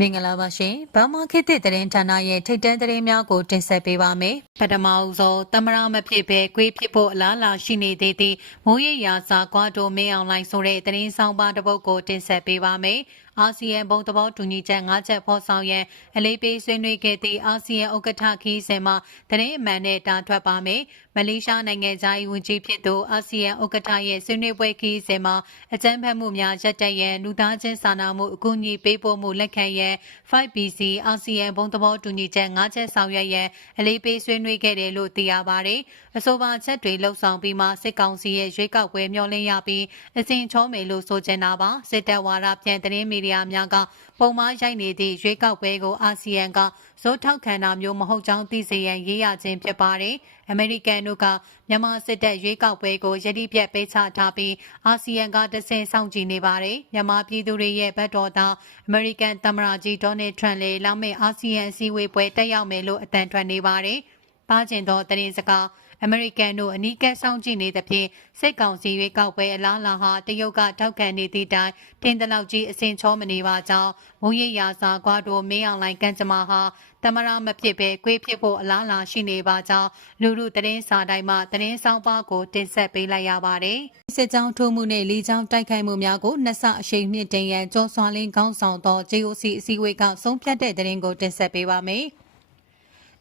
မင်္ဂလာပါရှင်။ဘာမခေတ်သစ်သတင်းဌာနရဲ့ထိတ်တန့်သတင်းများကိုတင်ဆက်ပေးပါမယ်။ပထမအဆုံးသမရမဖြစ်ပဲကွေးဖြစ်ဖို့အလားအလာရှိနေသေးသည့်မိုးရရာစာကွာတိုမင်းအွန်လိုင်းဆိုတဲ့သတင်းဆောင်ပါတစ်ပုဒ်ကိုတင်ဆက်ပေးပါမယ်။ အာဆီယံဘုံသဘောတူညီချက်၅ချက်ဖော်ဆောင်ရန်အလေးပေးဆွေးနွေးခဲ့သည့်အာဆီယံဥက္ကဋ္ဌခီးစဉ်မှာသတင်းအမှန်နဲ့တာထွက်ပါမယ်။မလေးရှားနိုင်ငံသားဝန်ကြီးဖြစ်သူအာဆီယံဥက္ကဋ္ဌရဲ့ဆွေးနွေးပွဲခီးစဉ်မှာအကြမ်းဖက်မှုများရပ်တန့်ရန်လူသားချင်းစာနာမှုအကူအညီပေးပို့မှုလက်ခံရန် 5BC အာဆီယံဘုံသဘောတူညီချက်၅ချက်ဆောင်ရွက်ရန်အလေးပေးဆွေးနွေးခဲ့တယ်လို့သိရပါတယ်။အဆိုပါချက်တွေလှုပ်ဆောင်ပြီးမှစစ်ကောင်စီရဲ့ရွေးကောက်ပွဲမျှော်လင့်ရပြီးအစဉ်ချောမယ်လို့ဆိုချင်တာပါ။စစ်တပ်ဝါဒပြန်သတင်းမီဒီယာများကပုံမှန်ရိုက်နေသည့်ရွေးကောက်ပွဲကိုအာဆီယံကဇိုးထောက်ခံတာမျိုးမဟုတ်ကြောင်းသိစေရန်ရေးရခြင်းဖြစ်ပါတယ်။အမေရိကန်တို့ကမြန်မာစစ်တပ်ရွေးကောက်ပွဲကိုယတိပြတ်ပေးချထားပြီးအာဆီယံကတဆင့်စောင့်ကြည့်နေပါတယ်။မြန်မာပြည်သူတွေရဲ့ဘက်တော်သားအမေရိကန်သမ္မတကြီးဒေါ်နယ်ထရန့်လည်းလာမယ့်အာဆီယံအစည်းအဝေးပွဲတက်ရောက်မယ်လို့အတန်ထွက်နေပါတယ်။ပါကျင်သောသတင်းစကား အမေရိကန်တို့အနီးကပ်ဆောင်ကြည့်နေသဖြင့်စိတ်ကောင်စီရွေးကောက်ပွဲအလားအလာဟာတရုတ်ကထောက်ခံနေသည့်တိုင်တင်တလောက်ကြီးအစင်ချောမနေပါကြောင်းမုံရိပ်ရာစာကွာတို့မင်းအောင်လိုင်းကန်ကြမာဟာတမရမဖြစ်ပဲကွေးဖြစ်ဖို့အလားအလာရှိနေပါကြောင်းလူလူသတင်းစာတိုင်းမှာသတင်းဆောင်ပါကိုတင်ဆက်ပေးလိုက်ရပါတယ်။စစ်ကြောင်းထိုးမှုနဲ့လေကြောင်းတိုက်ခိုက်မှုများကိုနှစ်ဆအရှိန်မြင့်တင်ရန်ကြောစွာလင်းကောင်းဆောင်သော JOC အစည်းအဝေးကဆုံးဖြတ်တဲ့သတင်းကိုတင်ဆက်ပေးပါမယ်။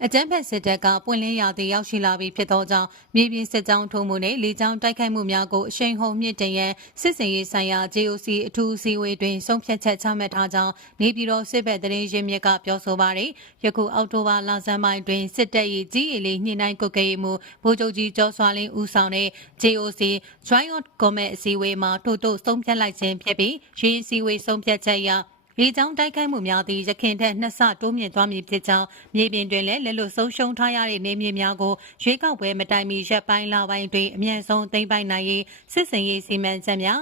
အကြမ်းဖက်စစ်တပ်ကပွင့်လင်းရာသီရောက်ရှိလာပြီဖြစ်သောကြောင့်မြေပြင်စစ်ကြောင်းထုံးမှုနဲ့လေကြောင်းတိုက်ခိုက်မှုများကိုအရှိန်ဟုန်မြင့်တင်ရန်စစ်စင်ရေးဆိုင်ရာ JOC အထူးအစည်းအဝေးတွင်ဆုံးဖြတ်ချက်ချမှတ်ထားကြောင်းနေပြည်တော်စစ်ဘက်သတင်းရင်းမြစ်ကပြောဆိုပါရယ်ယခုအောက်တိုဘာလဆန်းပိုင်းတွင်စစ်တပ်၏ကြီးအလေးညှိနှိုင်းကုတ်ကဲမှုဗိုလ်ချုပ်ကြီးကျော်စွာလင်းဦးဆောင်တဲ့ JOC Joint Command အစည်းအဝေးမှာထို့သို့ဆုံးဖြတ်လိုက်ခြင်းဖြစ်ပြီးရေးအစည်းအဝေးဆုံးဖြတ်ချက်အရ လေကြောင်းတိုက်ခိုက်မှုများသည့်ရခင်ထက်နှစ်ဆတိုးမြင့်သွားမည်ဖြစ်ကြောင်းမြေပြင်တွင်လည်းလက်လွတ်ဆုံးရှုံးထားရတဲ့နေမြေများကိုရွေးကောက်ပွဲမတိုင်မီရက်ပိုင်းလပိုင်းတွင်အမြန်ဆုံးသိမ်းပိုက်နိုင်ရေးစစ်စင်ရေးစီမံချက်များ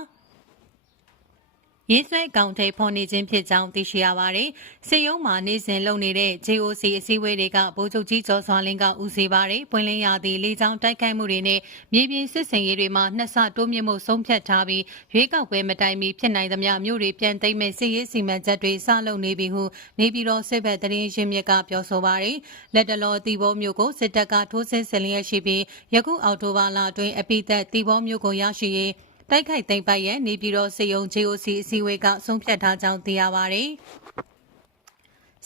ရေးဆွဲကောင်ထိပ်ဖော်နေခြင်းဖြစ်ကြောင်းသိရှိရပါတယ်။စေယုံမှာနေစဉ်လုပ်နေတဲ့ JOC အစည်းအဝေးတွေကဗိုလ်ချုပ်ကြီးကျော်စွာလင်းကဦးစီးပါတယ်။ပွင့်လင်းရာသည့်လေကြောင်းတိုက်ခိုက်မှုတွေနဲ့မြေပြင်စစ်စင်ရေးတွေမှာနှစ်ဆတိုးမြင့်မှုဆုံးဖြတ်ထားပြီးရွေးကောက်ပွဲမတိုင်မီဖြစ်နိုင်သမျှမြို့တွေပြန်သိမ်းမဲ့စစ်ရေးစီမံချက်တွေစလုပ်နေပြီဟုနေပြည်တော်စစ်ဘက်သတင်းရင်းမြစ်ကပြောဆိုပါတယ်။လက်တလောတီဘောမြို့ကိုစစ်တပ်ကထိုးစစ်ဆင်လျက်ရှိပြီးယခုအောက်တိုဘာလအတွင်းအပိသက်တီဘောမြို့ကိုရရှိရေး တိုက်ခိုက်သိမ်းပိုက်ရန်နေပြည်တော်စေယုံ JOC အစည်းအဝေးကဆုံးဖြတ်ထားကြောင်းသိရပါဗျ။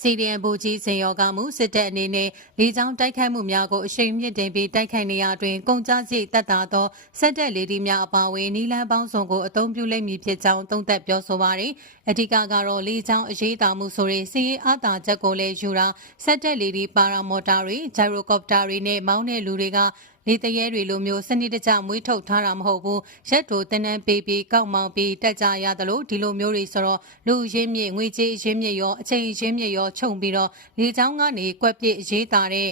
စီဒီအန်ဘူကြီးစင်ရောကမှုစစ်တပ်အနေနဲ့လေကြောင်းတိုက်ခိုက်မှုများကိုအရှိန်မြင့်တင်ပြီးတိုက်ခိုက်နေရတွင်ကုန်ကြစိတ်တက်တာသောစက်တက်လေဒီများအပါအဝင်နီလန်းပေါင်းစုံကိုအသုံးပြုလိမ့်မည်ဖြစ်ကြောင်းသုံးသပ်ပြောဆိုပါရယ်အဓိကကတော့လေကြောင်းအရေးတာမှုဆိုရင်စီးအားတာချက်ကိုလည်းယူတာစက်တက်လေဒီပါရာမော်တာတွေဂျိုင်ရိုကော်ပတာတွေနဲ့မောင်းတဲ့လူတွေက လေတရဲတွေလိုမျိုးစနစ်တကျမွေးထုတ်ထားတာမဟုတ်ဘူးရက်တိုတင်းတန်းပေးပြီးကောက်မောင်ပြီးတက်ကြရသလိုဒီလိုမျိုးတွေဆိုတော့လူရင်းမြစ်ငွေကြေးရင်းမြစ်ရောအချိန်ရင်းမြစ်ရောခြုံပြီးတော့လေချောင်းကနေကွက်ပြစ်ရေးတာတဲ့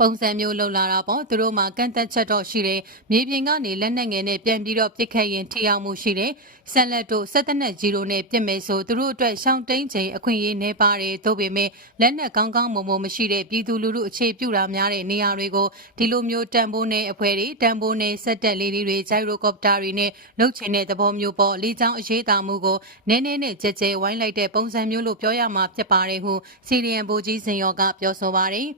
ပုံစံမျိုးလုံလာတာပေါ့သူတို့မှာကန့်သက်ချက်တော့ရှိတယ်မြေပြင်ကနေလက်နက်ငယ်နဲ့ပြန်ပြီးတော့ပြစ်ခတ်ရင်ထိရောက်မှုရှိတယ်ဆက်လက်တို့ဆက်သက်နဲ့ဂျီရိုနဲ့ပြစ်မယ်ဆိုသူတို့အတွက်ရှောင်းတိန်ချိန်အခွင့်အရေးနေပါတယ်သို့ပေမဲ့လက်နက်ကောင်းကောင်းမုံမုံမရှိတဲ့ပြည်သူလူထုအခြေပြုတာများတဲ့နေရာတွေကိုဒီလိုမျိုးတန်ဖိုးနဲ့အဖွဲတွေတန်ဖိုးနဲ့ဆက်တက်လေးတွေဂျိုင်ရိုကော်ပတာတွေနဲ့လှုပ်ချင်တဲ့သဘောမျိုးပေါ့လေကြောင်းအရေးတာမှုကိုနည်းနည်းနဲ့ကြဲကြဲဝိုင်းလိုက်တဲ့ပုံစံမျိုးလို့ပြောရမှာဖြစ်ပါတယ်ဟုစီရီယန်ဘူကြီးစင်ရောကပြောဆိုပါတယ်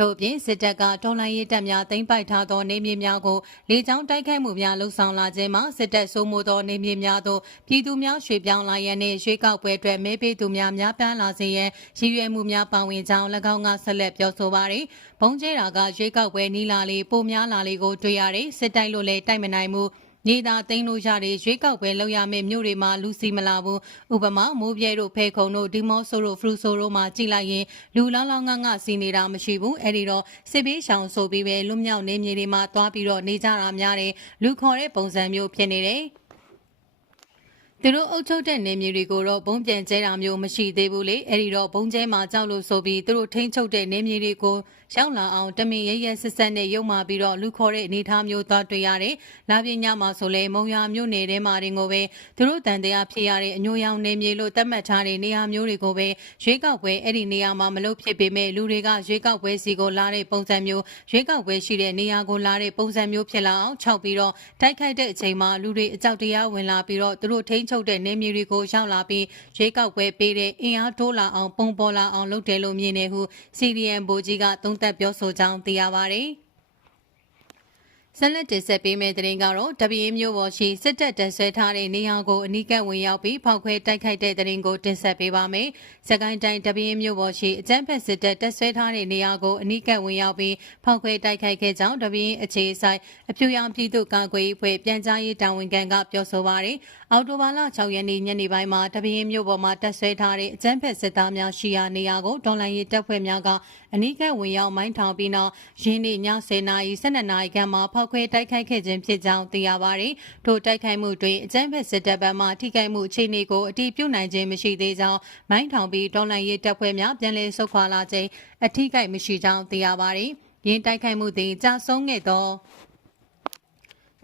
ထို့အပြင်စစ်တပ်ကတော်လှန်ရေးတပ်များသိမ်းပိုက်ထားသောနေမြေများကိုလေကြောင်းတိုက်ခိုက်မှုများလှုံ့ဆော်လာခြင်းမှာစစ်တပ်စိုးမိုးသောနေမြေများသို့ပြည်သူများရွှေ့ပြောင်းလာရန်နှင့်ရွှေ့ကောက်ပွဲအတွက်မဲပေးသူများများပြားလာစေရန်ရည်ရွယ်မှုများပါဝင်ကြောင်း၎င်းကဆက်လက်ပြောဆိုပါရယ်ဘုံကျဲတာကရွှေ့ကောက်ပွဲနီးလာလေပိုများလာလေကိုတွေ့ရတယ်စစ်တိုက်လို့လည်းတိုက်မနိုင်ဘူး နေသာသိန်းလို့ရတဲ့ရွေးကောက်ပွဲလောက်ရမယ့်မြို့တွေမှာလူစီမလာဘူးဥပမာမိုးပြဲတို့ဖဲခုံတို့ဒီမော့ဆိုတို့ဖရူဆိုတို့မှာကြည်လိုက်ရင်လူလောင်းလောင်းငါငါစီနေတာမရှိဘူးအဲ့ဒီတော့စစ်ပေးရှောင်ဆိုပြီးပဲလွတ်မြောက်နေမြေတွေမှာသွားပြီးတော့နေကြတာများတယ်လူခေါ်တဲ့ပုံစံမျိုးဖြစ်နေတယ်သူတို့အုပ်ချုပ်တဲ့နေမြေတွေကိုတော့ဘုံပြန်ကျဲတာမျိုးမရှိသေးဘူးလေအဲ့ဒီတော့ဘုံကျဲမှာကြောက်လို့ဆိုပြီးသူတို့ထိန်းချုပ်တဲ့နေမြေတွေကို ရောက်လာအောင်တမင်ရရဆက်ဆက်နဲ့ရုံမာပြီးတော့လူခေါ်တဲ့အနေအထားမျိုးသွားတွေ့ရတယ်။လာပြင်းညမှာဆိုလဲမုံရမြို့နယ်ထဲမှာတင်ကိုပဲသူတို့တန်တရားဖြစ်ရတဲ့အညိုရောင်နေမြေလို့သတ်မှတ်ထားတဲ့နေရာမျိုးတွေကိုပဲရွေးကောက်ပွဲအဲ့ဒီနေရာမှာမလုပ်ဖြစ်ပေမဲ့လူတွေကရွေးကောက်ပွဲစီကိုလာတဲ့ပုံစံမျိုးရွေးကောက်ပွဲရှိတဲ့နေရာကိုလာတဲ့ပုံစံမျိုးဖြစ်လာအောင်ခြောက်ပြီးတော့တိုက်ခိုက်တဲ့အချိန်မှာလူတွေအကြောက်တရားဝင်လာပြီးတော့သူတို့ထိန်းချုပ်တဲ့နေမြေတွေကိုရောက်လာပြီးရွေးကောက်ပွဲပေးတဲ့အင်အားတိုးလာအောင်ပုံပေါ်လာအောင်လုပ်တယ်လို့မြင်နေဟု CDM ဗိုလ်ကြီးကသုံးသပ်ပြောဆိုကြောင်းသိရပါတယ်။ ဆက်လက်တင်ဆက်ပေးမယ့်သတင်းကတော့တပင်းမျိုးပေါ်ရှိစစ်တပ်တပ်ဆွဲထားတဲ့နေရာကိုအနီးကပ်ဝင်ရောက်ပြီးဖောက်ခွဲတိုက်ခိုက်တဲ့သတင်းကိုတင်ဆက်ပေးပါမယ်။စကိုင်းတိုင်းတပင်းမျိုးပေါ်ရှိအကြမ်းဖက်စစ်တပ်တပ်ဆွဲထားတဲ့နေရာကိုအနီးကပ်ဝင်ရောက်ပြီးဖောက်ခွဲတိုက်ခိုက်ခဲ့ကြောင်းတပင်းအခြေဆိုင်အဖြူရောင်ပြည်သူ့ကာကွယ်ရေးဖွဲ့ပြန်ကြားရေးတာဝန်ခံကပြောဆိုပါရယ်။အော်တိုဘာလ6ရက်နေ့ညနေပိုင်းမှာတပင်းမျိုးပေါ်မှာတပ်ဆွဲထားတဲ့အကြမ်းဖက်စစ်သားများရှိရာနေရာကိုဒေါ်လာရေးတပ်ဖွဲ့များကအနီးကပ်ဝင်ရောက်မိုင်းထောင်ပြီးနောက်ရင်းနေည10နာရီ12နာရီခန့်မှာဖောက်ခွဲတိုက်ခိုက်ခဲ့ခြင်းဖြစ်ကြောင်းသိရပါတယ်။ထိုတိုက်ခိုက်မှုတွင်အကြမ်းဖက်စစ်တပ်ဘက်မှထိခိုက်မှုအခြေအနေကိုအတိပြုနိုင်ခြင်းမရှိသေးကြောင်းမိုင်းထောင်ပြီးဒေါ်လာရေးတပ်ဖွဲ့များပြန်လည်ဆုတ်ခွာလာခြင်းအထိခိုက်မရှိကြောင်းသိရပါတယ်။ရင်းတိုက်ခိုက်မှုသည်ကြာဆုံးခဲ့သော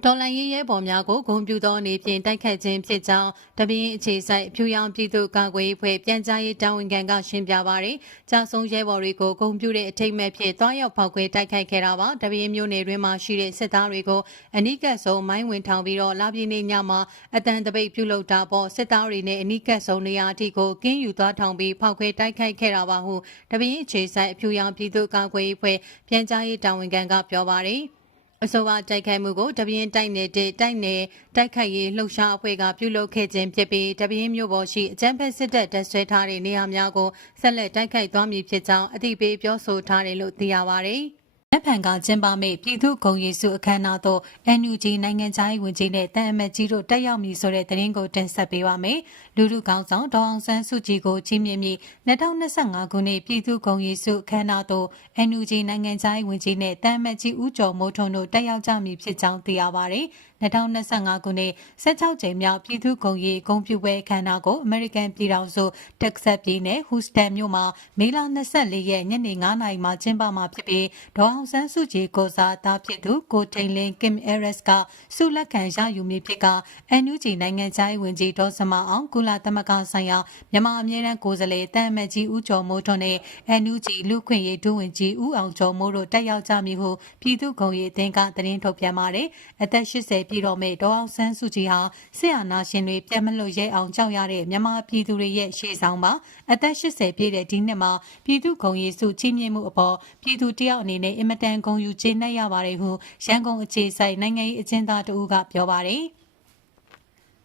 တော်လန်ရေးရဲဘော်များကိုဂုံပြူသောအနေဖြင့်တိုက်ခတ်ခြင်းဖြစ်ကြောင်းတပင်းအခြေဆိုင်ဖြူရောင်ပြည်သူ့ကာကွယ်ရေးဖွဲ့ပြန်ကြားရေးတာဝန်ခံကရှင်းပြပါရယ်ကြာဆုံးရဲဘော်တွေကိုဂုံပြူတဲ့အထိတ်မဲ့ဖြစ်သွားရောက်ဖောက်ခွဲတိုက်ခိုက်ခဲ့တာပါတပင်းမျိုးနယ်တွင်မှရှိတဲ့စစ်သားတွေကိုအနိကတ်ဆုံးမိုင်းဝင်ထောင်ပြီးတော့လာပြည်နေညမှာအတန်တပိတ်ပြုလုပ်တာပေါ်စစ်သားတွေနဲ့အနိကတ်ဆုံးနေရာအထိကိုကင်းယူသွားထောင်ပြီးဖောက်ခွဲတိုက်ခိုက်ခဲ့တာပါဟုတပင်းအခြေဆိုင်ဖြူရောင်ပြည်သူ့ကာကွယ်ရေးဖွဲ့ပြန်ကြားရေးတာဝန်ခံကပြောပါရယ် အဆိုပါတိုက်ခိုက်မှုကိုတပင်းတိုက်နေတဲ့တိုက်နယ်တိုက်ခိုက်ရေးလှုပ်ရှားအဖွဲ့ကပြုလုပ်ခဲ့ခြင်းဖြစ်ပြီးတပင်းမြို့ပေါ်ရှိအကြမ်းဖက်စစ်တပ်တပ်ဆွဲထားတဲ့နေရာများကိုဆက်လက်တိုက်ခိုက်သွားမည်ဖြစ်ကြောင်းအသိပေးပြောဆိုထားတယ်လို့သိရပါဗျ။လ က်ဖန်ကကျင်းပမယ့်ပြည်သူ့ဂုဏ်ရည်စုအခမ်းအနားသို့ NUG နိုင်ငံသားရေးဝန်ကြီးနဲ့တန်အမတ်ကြီးတို့တက်ရောက်မည်ဆိုတဲ့သတင်းကိုတင်ဆက်ပေးပါမယ်။လူလူကောင်းဆောင်ဒေါအောင်ဆန်းစုကြည်ကိုကြီးမြင့်ပြီး2025ခုနှစ်ပြည်သူ့ဂုဏ်ရည်စုအခမ်းအနားသို့ NUG နိုင်ငံသားရေးဝန်ကြီးနဲ့တန်အမတ်ကြီးဦးကျော်မိုးထွန်းတို့တက်ရောက်ကြမည်ဖြစ်ကြောင်းသိရပါဗျ။ 2025ခုနှစ်16ကြိမ်မြောက်ပြည်သူ့ဂုဏ်ရည်ဂုဏ်ပြုပွဲအခမ်းအနားကိုအမေရိကန်ပြည်ထောင်စုတက်ဆတ်ပြည်နယ်ဟူစတန်မြို့မှာမေလ24ရက်ညနေ9:00နာရီမှာကျင်းပမှာဖြစ်ပြီးဒေါအောင်ဆန်းစုကြည်ကိုစားသားဖြစ်သူကိုထိန်လင်းကင်အဲရက်စ်ကဆုလက်ခံရယူမည်ဖြစ်ကအန်ယူဂျီနိုင်ငံခြားရေးဝန်ကြီးဒေါ်စမအောင်ကုလသမဂ္ဂဆိုင်ရာမြန်မာအမြဲတမ်းကိုယ်စားလှယ်တန်မတ်ကြီးဦးကျော်မိုးထွန်းနဲ့အန်ယူဂျီလူခွင့်ရေးဒုဝန်ကြီးဦးအောင်ကျော်မိုးတို့တက်ရောက်ကြမည်ဟုပြည်သူ့ဂုဏ်ရည်အသင်းကသတင်းထုတ်ပြန်ပါတယ်အသက်80ပြည်တော်မဲ့ဒေါအောင်ဆန်းစုကြည်ဟာဆရာနာရှင်တွေပြတ်မလွတ်ရဲအောင်ကြောက်ရတဲ့မြန်မာပြည်သူတွေရဲ့ရှေ့ဆောင်ပါအသက်80ပြည့်တဲ့ဒီနှစ်မှာပြည်သူ့ဂုဏ်ရည်စုကြီးမြင့်မှုအပေါ်ပြည်သူတယောက်အနေနဲ့အင်မတန်ဂုဏ်ယူကျေနပ်ရပါတယ်ဟုရန်ကုန်အခြေစိုက်နိုင်ငံရေးအကျဉ်းသားတဦးကပြောပါတယ်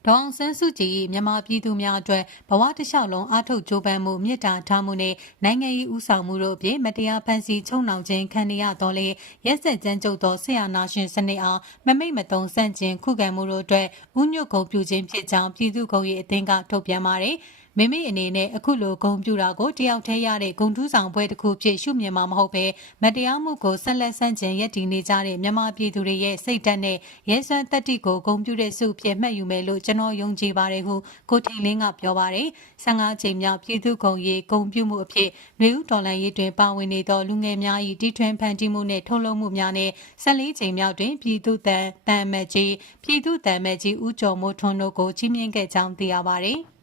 ဒေါအောင်ဆန်းစုကြည်မြန်မာပြည်သူများအတွက်ဘဝတစ်လျှောက်လုံးအားထုတ်ကြိုးပမ်းမှုမြစ်တာထားမှုနဲ့နိုင်ငံရေးဥဆောင်မှုတို့အပြင်မတရားဖန်ဆီးချုံနှောင်ခြင်းခံရတော့လေရက်စက်ကြမ်းကြုတ်သောဆရာနာရှင်စနစ်အားမမိတ်မတုံဆန့်ကျင်ခုခံမှုတို့အတွက်ဥညွတ်ကုန်ပြုခြင်းဖြစ်ကြောင်းပြည်သူ့ဂုဏ်ရည်အသင်းကထုတ်ပြန်ပါတယ်။ မိမိအနေနဲ့အခုလိုဂုံပြူတာကိုတယောက်တည်းရတဲ့ဂုံထူးဆောင်ပွဲတစ်ခုဖြစ်ရှုမြင်မှာမဟုတ်ပဲမတရားမှုကိုဆက်လက်ဆန့်ကျင်ရည်တည်နေကြတဲ့မြန်မာပြည်သူတွေရဲ့စိတ်ဓာတ်နဲ့ရဲစွမ်းတက်တိကိုဂုံပြူတဲ့စုဖြစ်မှတ်ယူမယ်လို့ကျွန်တော်ယုံကြည်ပါတယ်ဟုကိုထိန်လင်းကပြောပါတယ်15ချိန်မြောက်ပြည်သူ့ဂုံရေးဂုံပြူမှုအဖြစ်လူဦးတော်လှန်ရေးတွင်ပါဝင်နေသောလူငယ်များ၏တီထွင်ဖန်တီးမှုနဲ့ထုတ်လုပ်မှုများနဲ့14ချိန်မြောက်တွင်ပြည်သူ့တန်တန်မတ်ကြီးပြည်သူ့တန်မတ်ကြီးဦးကျော်မိုးထွန်းတို့ကိုကြီးမြင့်ခဲ့ကြောင်းသိရပါတယ်။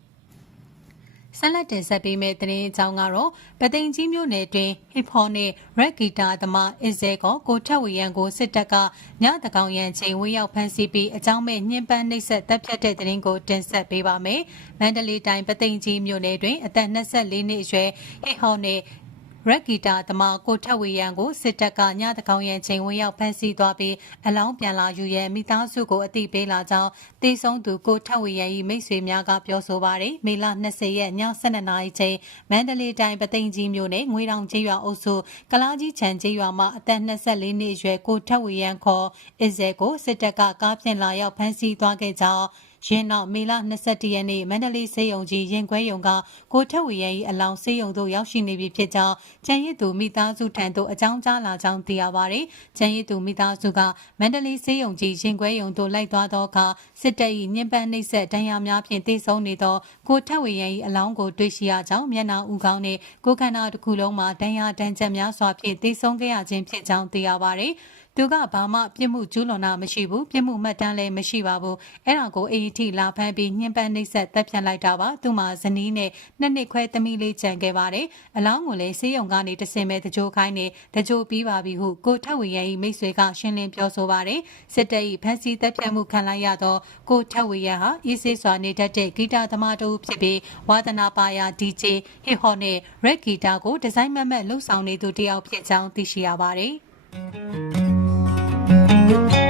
ဆက်လက်တင်ဆက်ပေးမယ့်သတင်းအကြောင်းကတော့ပသိမ်ကြီးမြို့နယ်တွင်ဟစ်ဟောနဲ့ရက်ဂီတာသမားအစ်ဇဲကိုကိုထက်ဝေရန်ကိုစစ်တပ်ကညတကောင်ရန်ချိန်ဝေရောက်ဖမ်းဆီးပြီးအကြောင်းမဲ့ညှဉ်းပန်းနှိပ်စက်တပ်ဖြတ်တဲ့သတင်းကိုတင်ဆက်ပေးပါမယ်။မန္တလေးတိုင်းပသိမ်ကြီးမြို့နယ်တွင်အသက်24နှစ်အရွယ်ဟစ်ဟောနဲ့ ရက်ဂီတာသမားကိုထက်ဝေရန်ကိုစစ်တပ်ကညတကောင်ရန်ချိန်ဝင်ရောက်ဖမ်းဆီးသွားပြီးအလောင်းပြန်လာယူရဲမိသားစုကိုအသိပေးလာကြောင်းတေဆုံးသူကိုထက်ဝေရန်၏မိတ်ဆွေများကပြောဆိုပါတယ်မေလ20ရက်ည12နာရီချိန်မန္တလေးတိုင်းပသိမ်ကြီးမြို့နယ်ငွေတောင်ကျေးရွာအုပ်စုကလားကြီးချန်ကျေးရွာမှာအသက်24နှစ်အရွယ်ကိုထက်ဝေရန်ခေါ်အစ်ဇဲကိုစစ်တပ်ကကားဖြင့်လာရောက်ဖမ်းဆီးသွားခဲ့ကြောင်း။ ယင်းနောက်မေလ22ရက်နေ့မန္တလေးစေယုံကြီးရင်ခွဲယုံကကိုထက်ဝေရဲ့အလောင်းစေယုံတို့ရောက်ရှိနေပြီဖြစ်ကြောင်းကျန်ရစ်သူမိသားစုထံသို့အကြောင်းကြားလာကြောင်းသိရပါဗျ။ကျန်ရစ်သူမိသားစုကမန္တလေးစေယုံကြီးရင်ခွဲယုံသို့လိုက်သွားသောအခါစစ်တပ်၏ညှဉ်းပန်းနှိပ်စက်ဒဏ်ရာများဖြင့်တိဆုံးနေသောကိုထက်ဝေရဲ့အလောင်းကိုတွေ့ရှိရကြောင်းမျက်နှာဦးခေါင်းနှင့်ကိုယ်ခန္ဓာတစ်ခုလုံးမှာဒဏ်ရာဒဏ်ချက်များစွာဖြင့်တိဆုံးခဲ့ရခြင်းဖြစ်ကြောင်းသိရပါဗျ။ သူကဘာမှပြစ်မှုကျူးလွန်တာမရှိဘူးပြစ်မှုမှတ်တမ်းလည်းမရှိပါဘူးအဲ့ဒါကိုအေးတီလာဖမ်းပြီးညှဉ်းပန်းနှိပ်စက်တပ်ဖြတ်လိုက်တာပါသူမှဇနီးနဲ့နှစ်နှစ်ခွဲသမီးလေးကြံခဲ့ပါတယ်အလောင်းကိုလည်းဆေးရုံကနေတဆင်မဲ့တကြိုခိုင်းနေတကြိုပြီးပါပြီဟုကိုထက်ဝေရဲ့မိတ်ဆွေကရှင်းလင်းပြောဆိုပါတယ်စစ်တပ်၏ဖမ်းဆီးတပ်ဖြတ်မှုခံလိုက်ရသောကိုထက်ဝေရဟာအေးဆေးစွာနေတတ်တဲ့ဂီတသမားတူဖြစ်ပြီးဝါသနာပါယာ DJ ဟစ်ဟော့နဲ့ red guitar ကိုဒီဇိုင်းမမတ်လှုပ်ဆောင်နေသူတစ်ယောက်ဖြစ်ကြောင်းသိရှိရပါတယ် Thank you.